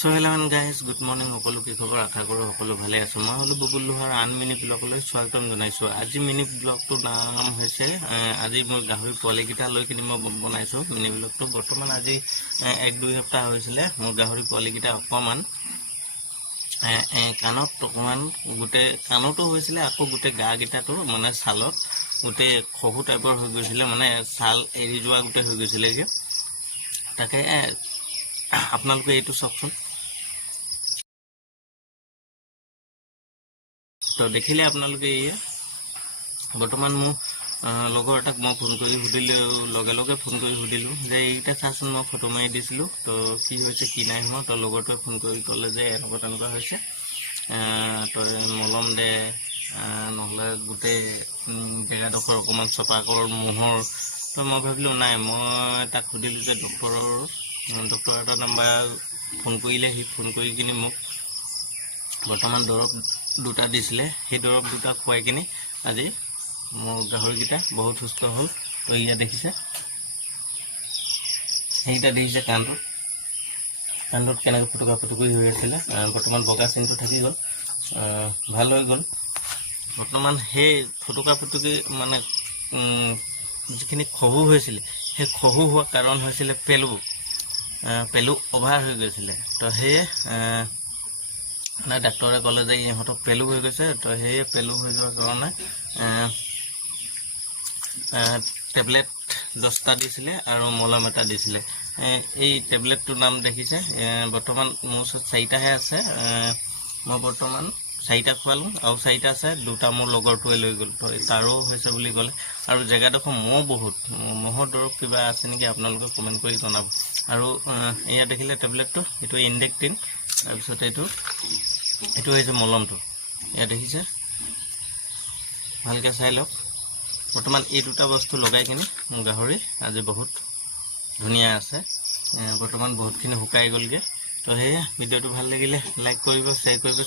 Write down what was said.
So hello guys, good morning. সকলো কি খবৰ আশা কৰো সকলো ভালে আছে। মই হলো বকুল লোহাৰ আন মিনি ব্লগলৈ স্বাগতম জনাইছো। আজি মিনি ব্লগটো নাম হৈছে আজি মই গাহৰি পোৱালি কিটা লৈ কিনি মই বনাইছো মিনি ব্লগটো। বৰ্তমান আজি 1-2 সপ্তাহ হৈছিলে মোৰ গাহৰি পোৱালি কিটা অকমান কানত অকমান গুটে কানতো হৈছিলে আকৌ গুটে গা গিটাটো মানে ছালত গুটে খহু টাইপৰ হৈ গৈছিলে মানে ছাল এৰি যোৱা গুটে হৈ গৈছিলে যে তাকে আপোনালোকে এইটো চাওকচোন। তো দেখিলে আপোনালোকে বৰ্তমান মোৰ লগৰ এটাক মই ফোন কৰি সুধিলো লগে ফোন কৰি সুধিলো যে এইটা চাচোন মই ফটো মাৰি দিছিলো তো কি হৈছে কি নাই হোৱা। তো লগৰটোৱে ফোন কৰি ক'লে যে এনেকুৱা হৈছে তো মলম দে নহলে গোটেই জেগাডোখৰ অকণমান চফা কৰ মোহৰ। তো মই ভাবিলো নাই মই তাক সুধিলো যে ডক্টৰ এটা নাম্বাৰ ফোন কৰিলে সি ফোন কৰি কিনি মোক বৰ্তমান দৰৱ দুটা দিছিলে সেই দৰৱ দুটা খুৱাই কিনি আজি মোৰ গাহৰিকেইটা বহুত সুস্থ হ'ল। তো ইয়া দেখিছে সেইটা দেখিছে কাণ্ডত কেনেকৈ ফুটুকি হৈ আছিলে বৰ্তমান বগা চিনটো থাকি গ'ল ভাল হৈ গ'ল। বৰ্তমান সেই ফুটুকি মানে যিখিনি খহু হৈছিলে সেই খহু হোৱা কাৰণ হৈছিলে পেলু অভাৰ হৈ গৈছিলে। তো সেয়ে ডাক্তৰে ক'লে যে ইহঁতক পেলু হৈ গৈছে। তো সেয়ে পেলু হৈ যোৱাৰ কাৰণে টেবলেট 10টা দিছিলে আৰু মলম এটা দিছিলে। এই টেবলেটটোৰ নাম দেখিছে বৰ্তমান মোৰ ওচৰত 4টাহে আছে। মই বৰ্তমান 4টা খোৱালো আৰু 4টা আছে, 2টা মোৰ লগৰটোৱে লৈ গ'ল। তো তাৰো হৈছে বুলি ক'লে আৰু জেগাডোখৰ মহৰ দৰৱ কিবা আছে নেকি আপোনালোকে কমেণ্ট কৰি জনাব। আৰু এয়া দেখিলে টেবলেটটো এইটো ইনডেক্টিন তাৰপিছত এইটো হৈছে মলমটো এয়া দেখিছে ভালকৈ চাই লওক। বৰ্তমান এই দুটা বস্তু লগাই কিনি মোৰ গাহৰি আজি বহুত ধুনীয়া আছে। বৰ্তমান বহুতখিনি শুকাই গ'লগৈ। তো সেয়ে ভিডিঅ'টো ভাল লাগিলে লাইক কৰিব, শ্বেয়াৰ কৰিব।